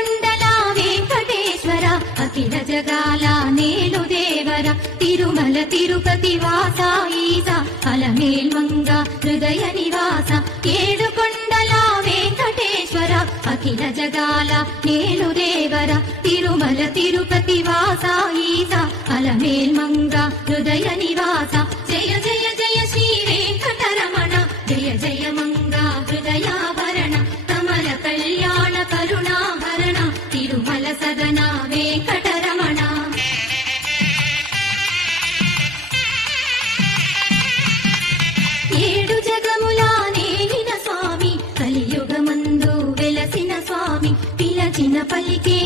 కొండల వెంకటేశ్వర అఖిల జగాల నేలు దేవర తిరుమల తిరుపతి వాస ఈస అలమేల్మంగ హృదయ నివాస ఏడు కొండల వెంకటేశ్వర అఖిల జగాల నేలు దేవర తిరుమల తిరుపతి వాస ఈస అలమేల్మంగ హృదయ నివాస జయ జయ జయ శ్రీ వెంకటరమణ జయ జయ మంగ హృదయాభరణ కమల కళ్యాణ కరుణాభరణ తిరుమల సదన వెంకటరమణ ఏడు జగముల నేలిన స్వామి కలియుగమందు వెలసిన స్వామి పిలచిన పలికే